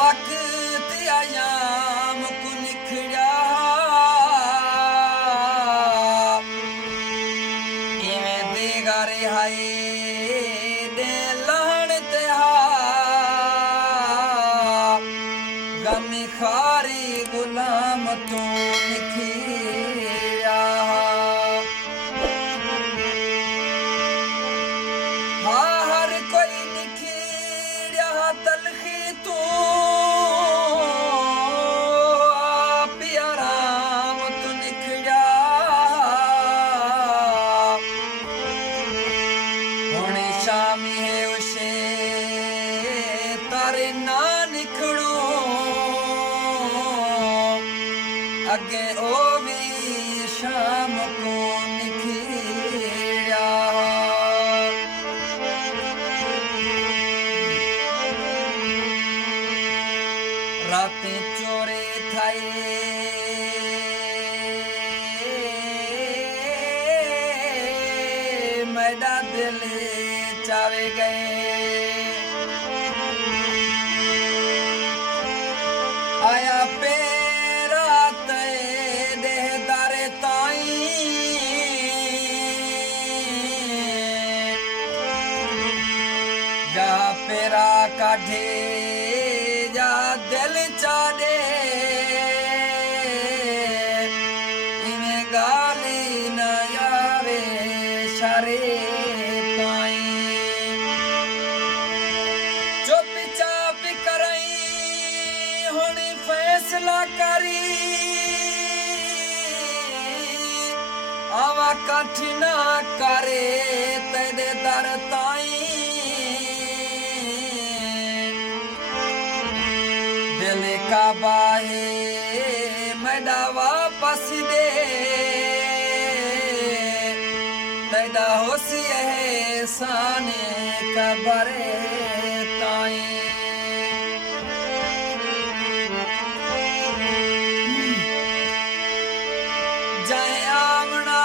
वक्त आयाम को निखड़ा इवें देगा रिहाई दे लहण ते गमी खारी गुलाम तू निखड़ा हर कोई निखड़ा तलखी तू प्याराम तू निखड़ा हुणे शामी है उसे तारे ना निखड़ो अगे ओ भी शाम को निखड़ा रातें चोरे थाए मैडा दिल चावे गए आया पेरा ते देहदारे ताई जा पेरा काढ़े जा दिल चाडे इवें गाली न आवे शारे ताई चुप चाप करई हुण फैसला करी आवा कठिना करे तेरे दर ताई दिल का बाहे मैडा वापस दे तेरा होसी है साने कबरे ताई जय आमना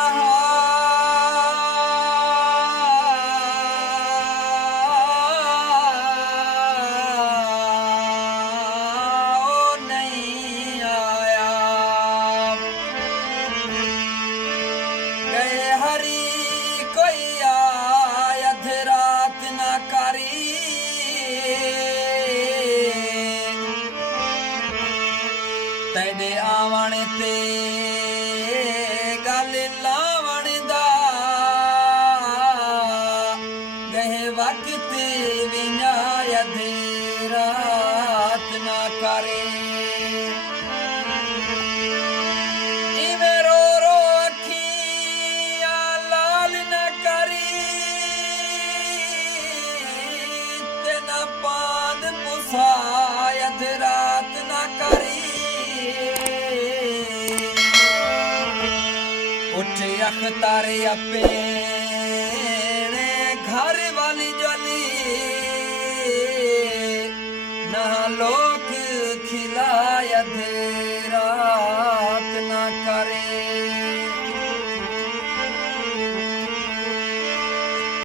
तेरे आवन ते गल लावण दा गहे वक्त विना अधी रात ना करे इवें रो रो अखियां लाल न करी ते ना पांद पुसा अधी रात ना करी उठे अख्तार अपने घर वाली जली ना लोक खिला